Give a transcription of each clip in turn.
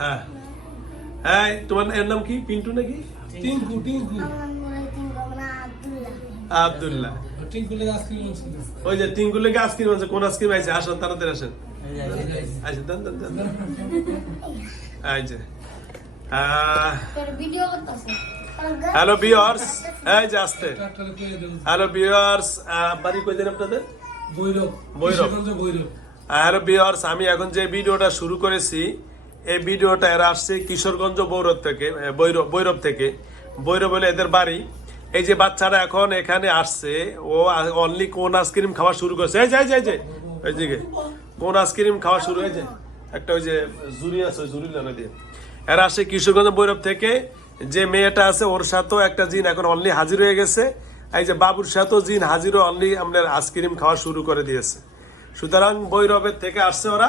হ্যাঁ। হ্যাঁ তোমার এর নাম কি? পিন্টু নাকি? টিঙ্কু টিঙ্কু। আব্দুল্লাহ। ওই যে আছে কোন আসেন তাড়াতাড়ি আসেন। আচ্ছা দেন দেন দেন। করতেছে হ্যালো বিয়ার্স এই যে আসতে হ্যালো বিয়ার্স বাড়ি কই দেন আপনাদের? বৈরব। বৈরব। বৈরব। হ্যালো বিয়ার্স আমি এখন যে ভিডিওটা শুরু করেছি এই ভিডিওটা এরা আসছে কিশোরগঞ্জ বৈরব থেকে বৈরব বৈরব থেকে। বৈরব হলে এদের বাড়ি। এই যে বাচ্চারা এখন এখানে আসছে ও অনলি কোন আইসক্রিম খাওয়া শুরু করছে। এই যে এই যে, এই দিকে কোন আইসক্রিম খাওয়া শুরু হয়েছে? একটা ওই যে জুরি আছে ওই জুরি জানা দিয়ে। এরা আসে কিশোরগঞ্জ বৈরব থেকে। যে মেয়েটা আছে ওর সাথেও একটা জিন এখন অনলি হাজির হয়ে গেছে। এই যে বাবুর সাথেও জিন হাজিরও অনলি আপনার আইসক্রিম খাওয়া শুরু করে দিয়েছে। সুতরাং বৈরবের থেকে আসছে ওরা।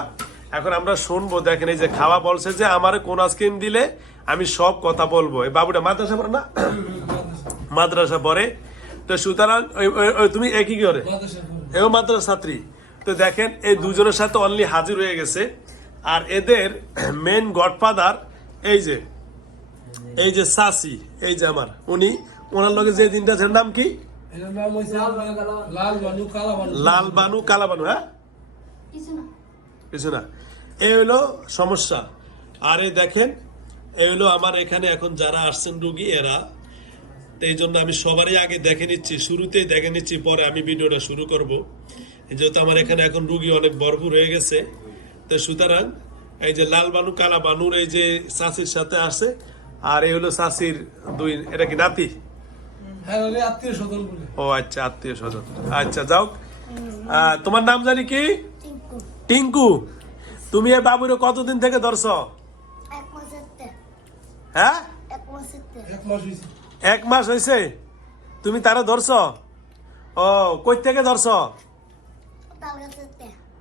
এখন আমরা শুনব দেখেন এই যে খাওয়া বলছে যে আমার কোন আইসক্রিম দিলে আমি সব কথা বলব। এই বাবুটা মাদ্রাসা পড়ে না? মাদ্রাসা পড়ে। তো সুতরাং ওই- ওই- ওই তুমি একই কি করে? এও মাদ্রাসা ছাত্রী। তো দেখেন এই দুজনের সাথে অনলি হাজির হয়ে গেছে। আর এদের মেন গডফাদার এই যে এই যে সাসি এই যে আমার উনি ওনার লগে যে দিনটা এর নাম কি? লাল বানু কালা বানু হ্যাঁ? কিছু না? এই হলো সমস্যা। আর এই দেখেন এই হলো আমার এখানে এখন যারা আসছেন রুগী এরা। এই জন্য আমি সবারই আগে দেখে নিচ্ছি শুরুতেই দেখে নিচ্ছি পরে আমি ভিডিওটা শুরু করব। যেহেতু আমার এখানে এখন রুগী অনেক ভরপুর হয়ে গেছে তো সুতরাং এই যে লাল বানু কালা বানুর এই যে চাষির সাথে আসে আর এই হলো চাষির দুই এটা কি নাতি? হ্যাঁ ও আচ্ছা আত্মীয় স্বজন। আচ্ছা যাও। তোমার নাম জানি কি? টিঙ্কু তুমি এই বাবুরে কতদিন থেকে ধরছ? এক হ্যাঁ? এক মাস হয়েছে এক মাস হয়েছে তুমি তারা ধরছ? ও কই থেকে ধরছ?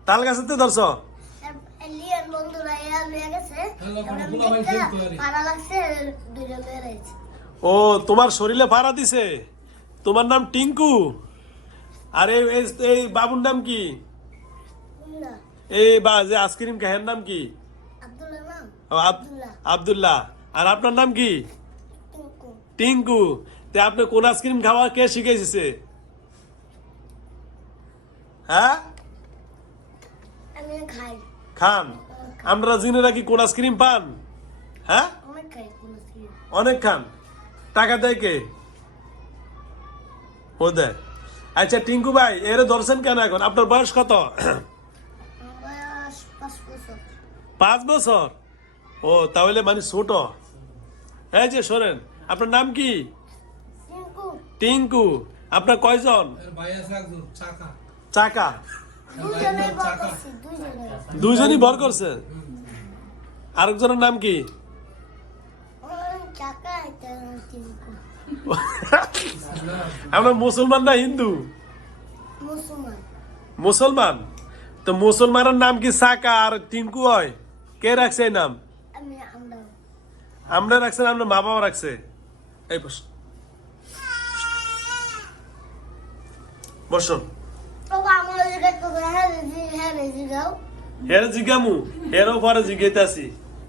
তাল গাছেতে ধরছ? রয়েছে। ও তোমার শরীরে ভাড়া দিছে? তোমার নাম টিঙ্কু। আর এই এই- এই বাবুর নাম কি? এই বা যে আইসক্রিম খাহের নাম কি? আব্দুল্লাহ আর আপনার নাম কি? টিঙ্কু। তে আপনি কোন আইসক্রিম খাওয়া কে শিখেছে হ্যাঁ? খান? আমরা জিনেরা কি কোন আইসক্রিম পান? হ্যাঁ? অনেক খান। টাকা দেয় কে? ও দেয়। আচ্ছা টিঙ্কু ভাই এর ধরছেন কেন এখন? আপনার বয়স কত? পাঁচ বছর? ও তাহলে মানে ছোট। এই যে শোনেন আপনার নাম কি? টিঙ্কু। আপনার কয়জন? এর ভাই আছে একজন চাকা। দুইজনই ভর করছে? আরেকজনের নাম কি? আমরা মুসলমান না হিন্দু? মুসলমান। মুসলমান? তো মুসলমানের নাম কি সাকা আর টিঙ্কু হয়? কে রাখছে এই নাম? আমরা আমরা রাখছেন আপনার মা বাবা রাখছে? এই বস। বসুন হের জিগামু হেরও পরে জিগাইতেছি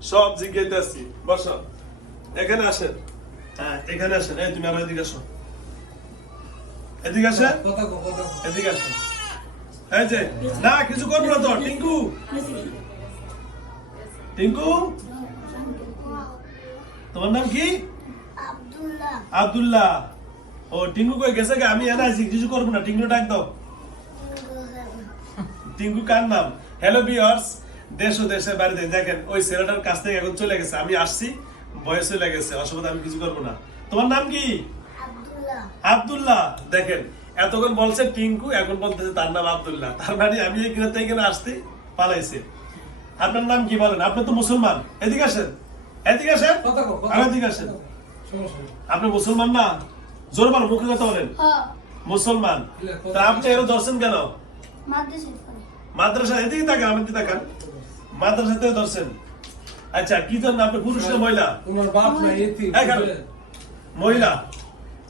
সব জিগাইতেছি বস। এখানে আসেন। হ্যাঁ এখানে আসেন। এই তুমি আর এদিকে আসো। এদিকে আসেন। কথা কো কথা কো। এদিকে আসেন। এই যে না কিছু করব না তো টিঙ্কু। টিঙ্কু? তোমার নাম কি? আব্দুল্লাহ। ও টিঙ্কু কই গেছে? আমি এনে আছি কিছু করব না। টিঙ্কু ডাক দাও। টিঙ্কু কার নাম? হ্যালো বিয়ার্স দেশ ও দেশের বাড়িতে দেখেন ওই ছেলেটার কাছ থেকে এখন চলে গেছে। আমি আসছি বয়স চলে গেছে অসুবিধা আমি কিছু করব না। তোমার নাম কি? আব্দুল্লাহ। দেখেন এতক্ষণ বলছে টিঙ্কু এখন বলতেছে তার নাম আবদুল্লাহ। তার মানে আমি এখানে থেকে এখানে আসতে পালাইছে। আপনার নাম কি বলেন? আপনি তো মুসলমান। এদিকে আসেন। এদিকে আসেন। আর এদিকে আসেন। আপনি মুসলমান না? জোর বল মুখে কথা বলেন। হ্যাঁ। মুসলমান। তা আপনি এর দর্শন কেন? মাদ্রাসা মাদ্রাসা এদিকে তাকান আমার দিকে তাকান। মাদ্রাসাতে দর্শন। আচ্ছা কি জন্য আপনি পুরুষ না মহিলা? বাপ না এতি মহিলা।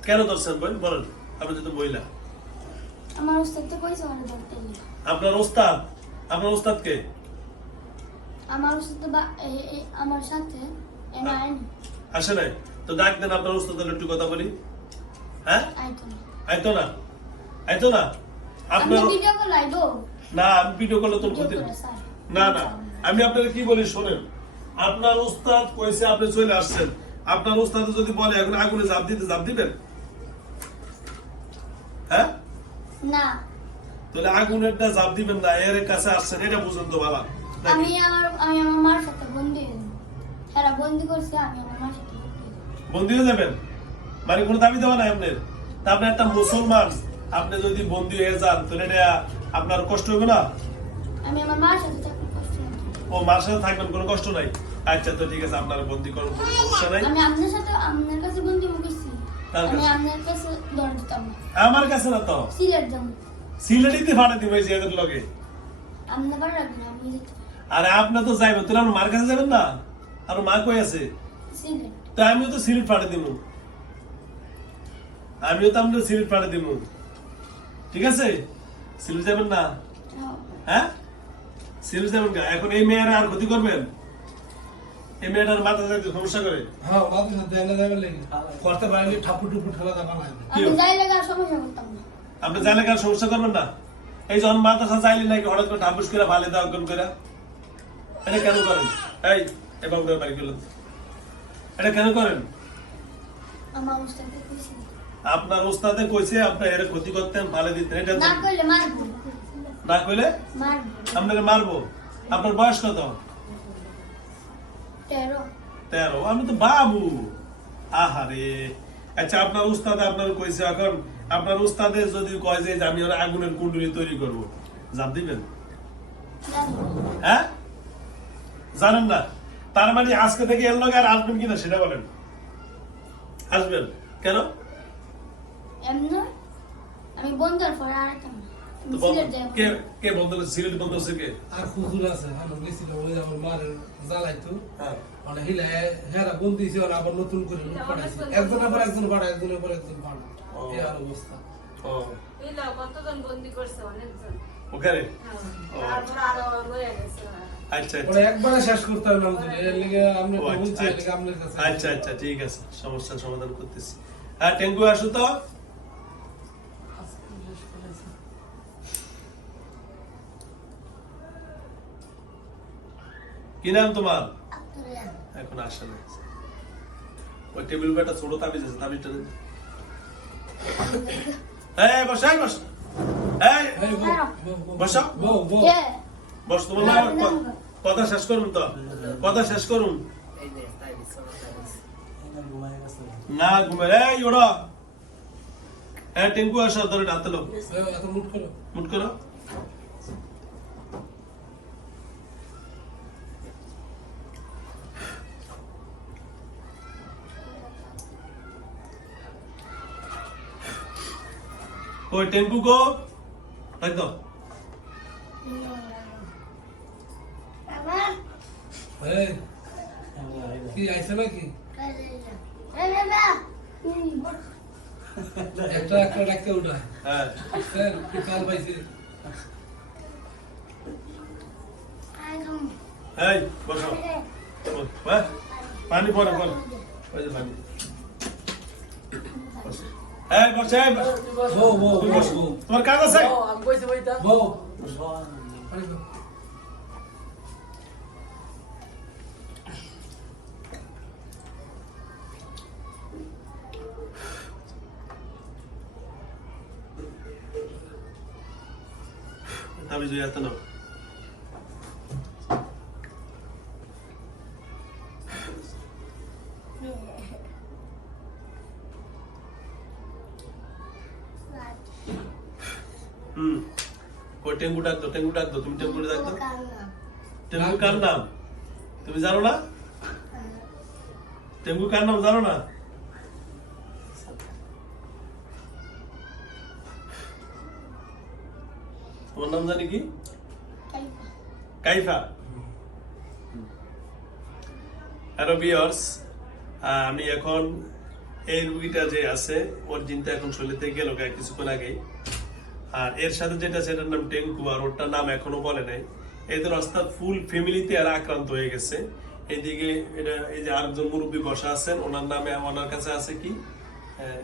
কেন দর্শন বলেন বলেন। আপনি যদি মহিলা। আমার ওস্তাদ তো কইছে নেই আপনার ওস্তাদ? আপনার ওস্তাদ কে? আমার সাথে বা- এ- এ- আমার সাথে আসে নাই? তো ডাক দেন আপনার উস্তাদ তাহলে একটু কথা বলি। হ্যাঁ? আইতো না। আইতো না? আপনি আপনার না আমি ভিডিও করলে তোর ক্ষতি না না। আমি আপনাকে কি বলি শোনেন। আপনার উস্তাদ কইছে আপনি চলে আসছেন। আপনার উস্তাদ যদি বলে এখন আগুনে জাপ দিতে জাপ দিবেন? হ্যাঁ? না। তাহলে আগুনেরটা জাপ দিবেন না এর কাছে আসছেন এটা বুঝুন তো বাবা? আমি আমার আমি আমার মার সাথে বন্দি হয়ে যাব। এরা বন্দি করছে আমি আমার মার সাথে বন্দি হয়ে যাবেন? মানে কোনো দাবি দেওয়া নাই আপনার? তা আপনি একটা মুসলমান আপনি যদি বন্দি হয়ে যান তাহলে এটা আপনার কষ্ট হবে না? আমি আমার মার সাথে থাকতে কষ্ট ও মার সাথে থাকবেন কোনো কষ্ট নাই? আচ্ছা তো ঠিক আছে আপনার বন্দি করার কোনো সমস্যা নাই। আমি আপনার সাথে আপনার কাছে বন্দি আমি আপনার কাছে দৌড় দিতাম আমার কাছে না তো? সিলেট যাব। সিলেটিতে ফাটা দিব যে এদের লগে। আপনি বাড়ি রাখবেন আমি আরে আপনি তো যাইবেন তোর আমার মার কাছে যাবেন না? আর মা কই আছে? সিলেট। তো আমিও তো সিলেট পাঠে দিব আমিও তো আমাদের সিলেট পাঠে দিব ঠিক আছে? সিলেট যাবেন না? হ্যাঁ। হ্যাঁ? সিলেট যাবেন না এখন এই মেয়েরা আর ক্ষতি করবেন? এই মেয়েটার মাথা যাইতে সমস্যা করে। হ্যাঁ যাবে লেগে করতে পারিনি ঠাপুর টুপুর ঠেলা দেখা কি? আমি যাই লাগে আর সমস্যা করতাম না। আপনি কার সমস্যা করবেন না? এই যখন মাদ্রাসা চাইলে নাকি হঠাৎ করে ঠাপুস করে ভালে দাও করে এটা কেন করেন? এই বাড়ি গেলেন এটা কেন করেন? আপনার ওস্তাদে কইছে আপনার এর ক্ষতি করতেন ভালো দিতেন এটা না করলে মারবো। না কইলে? মারবো। আপনাকে মারবো? আপনার বয়স কত? তেরো। তেরো। আমি তো বাবু। আহারে। আচ্ছা আপনার উস্তাদে আপনার কইছে এখন আপনার উস্তাদে যদি কয় যে আমি ওর আগুনের কুণ্ডলি তৈরি করব জাপ দিবেন? হ্যাঁ? জানেন না? তার মানে আজকে থেকে এর লগে আর আসবেন কিনা সেটা বলেন। আসবেন। কেন? আমি পরে আর কে কে বন্ধ করছে? সিলেট বন্ধ করছে কে? আর হুজুর আছে আমি গেছিল ওই আমার মার জ্বালাইতো। হ্যাঁ। মানে হিলা হেরা আর আবার নতুন করে লোক পাঠাইছে। একজনের পর একজন একজনের পর একজন পাঠা এই আর অবস্থা। ও। এলা কতজন বন্দি করছে? অনেকজন। ওখানে? তারপর আরও রয়ে গেছে। আচ্ছা আচ্ছা একবারে শেষ করতে হবে এর লিগে আপনি আচ্ছা, বলছি এর আচ্ছা। আপনার কাছে আচ্ছা আচ্ছা ঠিক আছে সমস্যার সমাধান করতেছি হ্যাঁ টেঙ্গু আসো তো কি নাম তোমার এখন আসে না ওই টেবিল একটা ছোট তাবিজ আছে তাবিজটা। এই বস এই বস এই বউ, বসো। বউ, বউ। বস তোমার কথা শেষ করুন তো। কথা শেষ করুন। না ঘুমে এই ওরা হ্যাঁ টেঙ্কু আসো ধরে হাতে লো এই, এত মুট করো। মুট করো ওই টেম্পু গো একদম কি আইছে নাকি এই বাবা একটা একটা ডাকতে উঠায় হ্যাঁ স্যার কি কাল পাইছে আইকম এই বসো বস, হ্যাঁ পানি পরে পরে ওই যে পানি বস। এই বস এই বস। বউ বউ তুমি বউ বসো। বউ তোমার কাজ আছে বউ আরে বউ। আমি যে এত নাও হুম ওই টেঙ্গু ডাক দো টেঙ্গু ডাক দো তুমি টেঙ্গু ডাক দো টেঙ্গু কার নাম তুমি জানো না টেঙ্গু কাইফা হ্যালো বিয়ার্স আমি এখন এই রুগীটা যে আছে ওর জিনটা এখন শরীরে গেল কিছুক্ষণ আগেই। আর এর সাথে যেটা সেটার নাম টেঙ্কু আর ওরটার নাম এখনও বলে নাই। এদের অর্থাৎ ফুল ফ্যামিলিতে এরা আক্রান্ত হয়ে গেছে। এইদিকে এটা এই যে আরেকজন মুরব্বী বসা আছেন ওনার নামে ওনার কাছে আছে কি?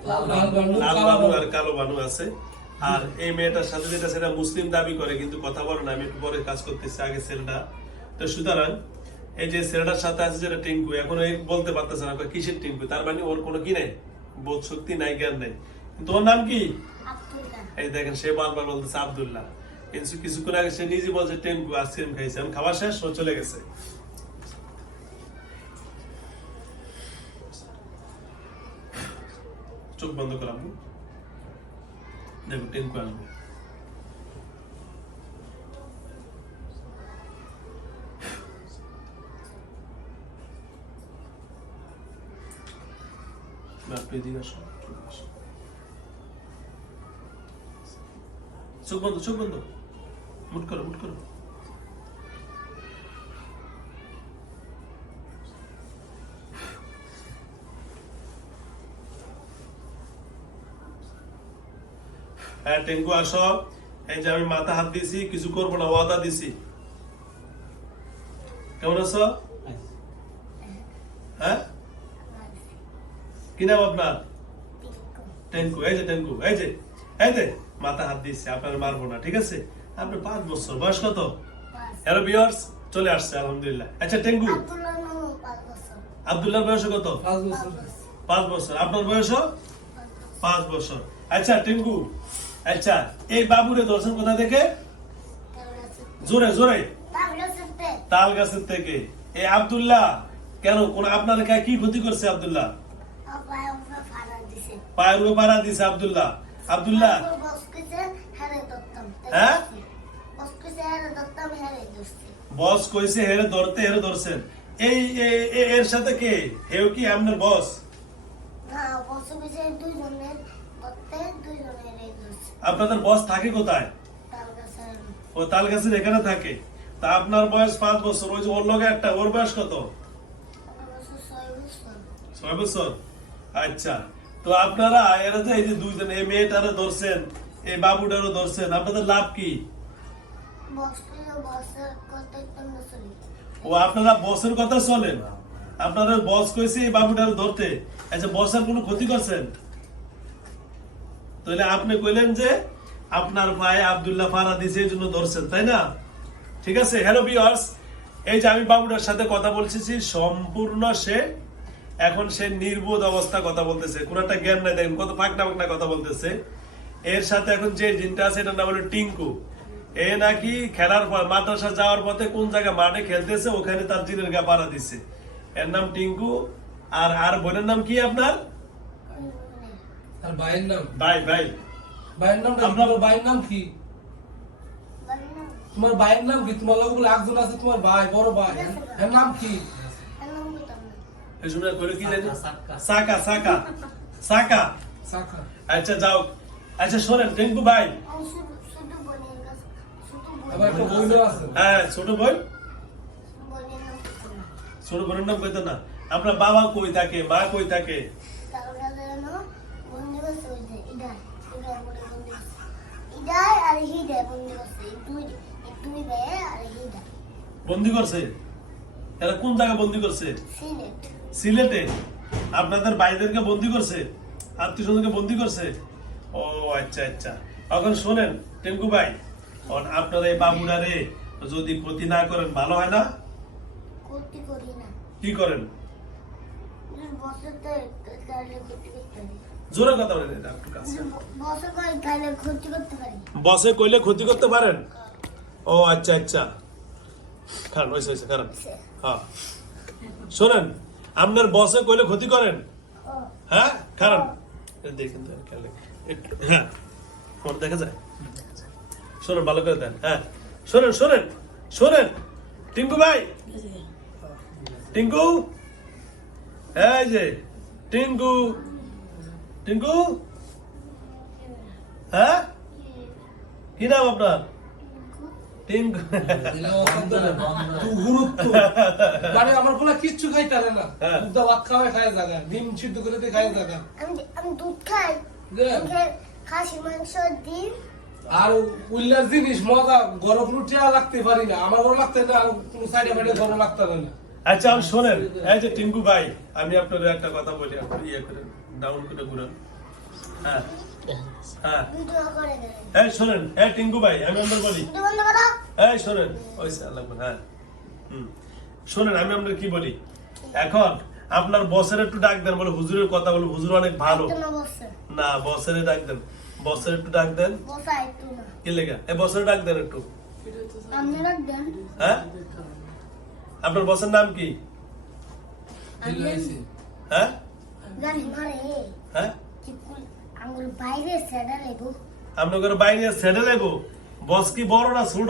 লাল বানু। আর কালো বানু আছে। আর এই মেয়েটার সাথে যেটা সেটা মুসলিম দাবি করে কিন্তু কথা বলে না। আমি একটু পরে কাজ করতেছি আগে ছেলেটা। তো সুতরাং এই যে ছেলেটার সাথে আছে যেটা টিঙ্কু এখন এই বলতে পারতেছে না কিসের টিঙ্কু? তার মানে ওর কোনো কি নাই? বোধ শক্তি নাই জ্ঞান নাই। কিন্তু ওর নাম কি? এই দেখেন সে বারবার বলতেছে আবদুল্লাহ। কিন্তু কিছুক্ষণ আগে সে নিজে বলছে টেঙ্কু আইসক্রিম খাইছে। আমি খাওয়া শেষ ও চলে গেছে। চোখ বন্ধ করলাম দেখো টেঙ্কু আসবে আপনি এদিকে আসুন, চলে আসুন। চোখ বন্ধ চোখ বন্ধ মুট করো মুট করো হ্যাঁ টেঙ্কু আসো। এই যে আমি মাথা হাত দিছি কিছু করব না ওয়াদা দিছি। কেমন আছো? হ্যাঁ? কি নাম আপনার? টেঙ্কু এই যে টেঙ্কু এই যে এই যে মাথা হাত দিচ্ছে আপনার মারবো না ঠিক আছে? আপনি পাঁচ বছর বয়স কত? হ্যালো বিয়ার্স চলে আসছে আলহামদুলিল্লাহ। আচ্ছা টেঙ্গু আব্দুল্লাহ আব্দুল্লাহর বয়স কত? পাঁচ বছর। পাঁচ বছর। আপনার বয়স পাঁচ বছর। আচ্ছা টেঙ্গু আচ্ছা এই বাবুরে দর্শন কোথা থেকে? জোরে জোরে। তাল গাছের থেকে। এই আব্দুল্লাহ, কেন, কোন আপনার কি ক্ষতি করছে আব্দুল্লাহ? পায়ের উপরে পাড়া দিছে আব্দুল্লাহ। আব্দুল্লাহ। হ্যাঁ? বস কইছে, হেরে ধরতে, হেরে ধরছেন। এই এর সাথে কে? হেও কি আপনার বস? আপনাদের বস থাকে কোথায়? ও তাল গাছের এখানে থাকে। তা আপনার বয়স পাঁচ বছর। ওই যে ওর লগে একটা, ওর বয়স কত? ছয় বছর। আচ্ছা তো আপনারা, এরা যে এই যে দুইজন, এই মেয়েটারে ধরছেন, এই বাবুটারও ধরছেন, আপনাদের লাভ কি? ও আপনারা বসের কথা চলেন আপনারা বস কইছে এই বাবুটারে ধরতে। আচ্ছা বসের কোনো ক্ষতি করছেন? তাহলে আপনি কইলেন যে আপনার ভাই আব্দুল্লাহ ফারা দিছে এই জন্য ধরছেন, তাই না? ঠিক আছে? হ্যালো বিয়ার্স এই যে আমি বাবুটার সাথে কথা বলছি সম্পূর্ণ সে এখন সে নির্বোধ অবস্থা কথা বলতেছে। কোন একটা জ্ঞান নাই, দেখেন কত ফাঁকনা ফাঁকনা কথা বলতেছে। এর সাথে এখন যে জিনটা আছে, এটার নাম হলো টিঙ্কু। এ নাকি খেলার পর, মাদ্রাসা যাওয়ার পথে কোন জায়গায় মাঠে খেলতেছে, ওখানে তার জিনের গা পাড়া দিচ্ছে এর নাম টিঙ্কু, আর আর বোনের নাম কি আপনার? ভাইয়ের নাম? ভাই ভাই। ভাইয়ের নাম আপনার- ভাইয়ের নাম কি? তোমার ভাইয়ের নাম কি? তোমার লোক বলে একজন আছে তোমার ভাই বড় ভাই এর নাম কি? সাকা সাকা। সাকা আচ্ছা যাও। আচ্ছা শোনেন টিঙ্কু ভাই। হ্যাঁ ছোট ছোট বোনের নাম কইতো না। আপনার বাবা কই থাকে মা কই থাকে আর হিডে বন্ধু আছে দুই দুই ভাই আর হিডা বন্দি করছে। এরা কোন জায়গায় বন্দি করছে? সিলেটে। আপনাদের ভাইদেরকে বন্দি করছে? আত্মীয় স্বজনকে বন্দি করছে? ও আচ্ছা আচ্ছা। এখন শোনেন টেঙ্কু ভাই। আপনার এই বাবুরারে যদি ক্ষতি না করেন ভালো হয় না? কি করেন? জোরে কথা বলেন এটা বসে কইলে ক্ষতি করতে পারেন? ও আচ্ছা আচ্ছা। খান হয়েছে হয়েছে খারাপ। হ্যাঁ। শোনেন আপনার বসে কইলে ক্ষতি করেন? হ্যাঁ? কারণ দেখেন হ্যাঁ। ফোন দেখা যায়? শোনেন ভালো করে দেন। হ্যাঁ। শোনেন শোনেন শোনেন। টিঙ্কু ভাই? টিঙ্কু? এই যে টিঙ্কু। টিঙ্কু? হ্যাঁ? কি নাম আপনার? টিঙ্কু। গুরুত্ব মানে আমার পোলা কিচ্ছু খাইতে না। হ্যাঁ। দুধ ভাত খাওয়াই খায় জায়গা ডিম সিদ্ধ করে দিয়ে খায় জায়গা আমি আমি দুধ খাই। যে, আমি খাই খাসি মাংস ডিম। আর উল্লার জিনিস মজা গরম রুটি আর লাগতে পারি না। আমার গরম লাগতে না কোনো সাইডে ফাইডে গরম লাগতে পারে না। আচ্ছা আমি শোনেন এই যে টিঙ্কু ভাই আমি আপনাদের একটা কথা বলি আপনি ইয়ে করে ডাউন করে ঘুরান। হ্যাঁ। হ্যাঁ। ভিডিও করে দেন এই শোনেন এই টিঙ্কু ভাই আমি আপনার বলি। এই শোনেন ওই লাগবে হ্যাঁ। হুম। শোনেন আমি আপনার কি বলি? এখন আপনার বসের একটু ডাক দেন বলে হুজুরের কথা বলে হুজুর অনেক ভালো। না বসে বসের ডাক দেন। বসের একটু ডাক দেন। কি লেগে? এই বসের ডাক দেন একটু। হ্যাঁ? আপনার বসের নাম কি? হ্যাঁ? হ্যাঁ? বাইরে সেডা লেবু আপনাদের বাইরে সেটে লেগো বস কি বড় না ছোট?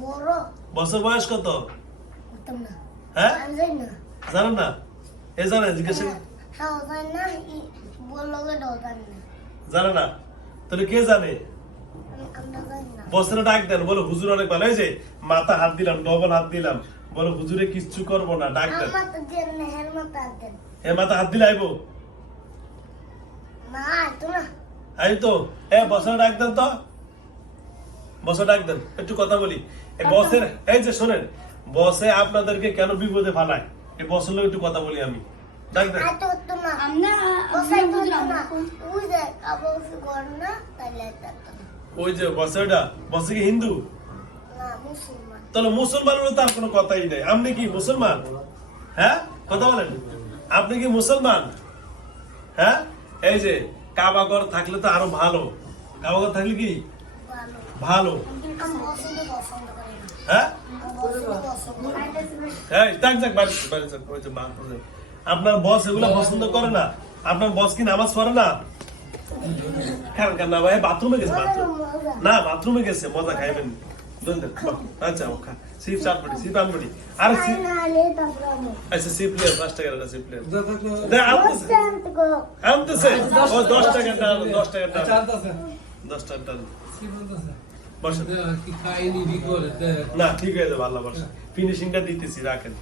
বড়। বছর বয়স কত? হ্যাঁ? জানেন না? এ জানে জিজ্ঞাসা হ্যাঁ গেলেও জানি না তাহলে কে জানে? বছরে ডাক দেন বলে হুজুর অনেক ভালো। হয়েছে মাথা হাত দিলাম ডবল হাত দিলাম। বলে হুজুরে কিচ্ছু করব না ডাক দেন। এ মাথা হাত দিলে আইবো। আই তো এ ডাক দেন তো। ডাক দেন একটু কথা বলি। এই বসের এই যে শোনেন বসে আপনাদেরকে কেন বিপদে ফালায়? এই বসের লোক একটু কথা বলি আমি। ডাক দেন। ওই যে বসেটা বসে কি হিন্দু? না মুসলমান। তাহলে মুসলমানের তার কোনো কথাই নেই। আপনি কি মুসলমান? হ্যাঁ কথা বলেন। আপনি কি মুসলমান? হ্যাঁ? এই যে কাবাগর থাকলে তো আরও ভালো। কাবাগর থাকলে কি? ভালো। হ্যাঁ? আপনার বস এগুলো পছন্দ করে না? আপনার বস কি নামাজ পড়ে না? খান ভাই, বাথরুমে গেছে, বাথরুম। না, বাথরুমে গেছে, মজা খাইবেন। আচ্ছা সিপ সিপ আন আর সিপ আচ্ছা সিপ লিয়ে পাঁচ টাকার একটা সিপ লিয়ে আনতেছে ও দশ টাকা ডাল দশ ডাল ডাল না ঠিক আছে ভালো আল্লাহ ফিনিশিংটা দিতেছি রাখেন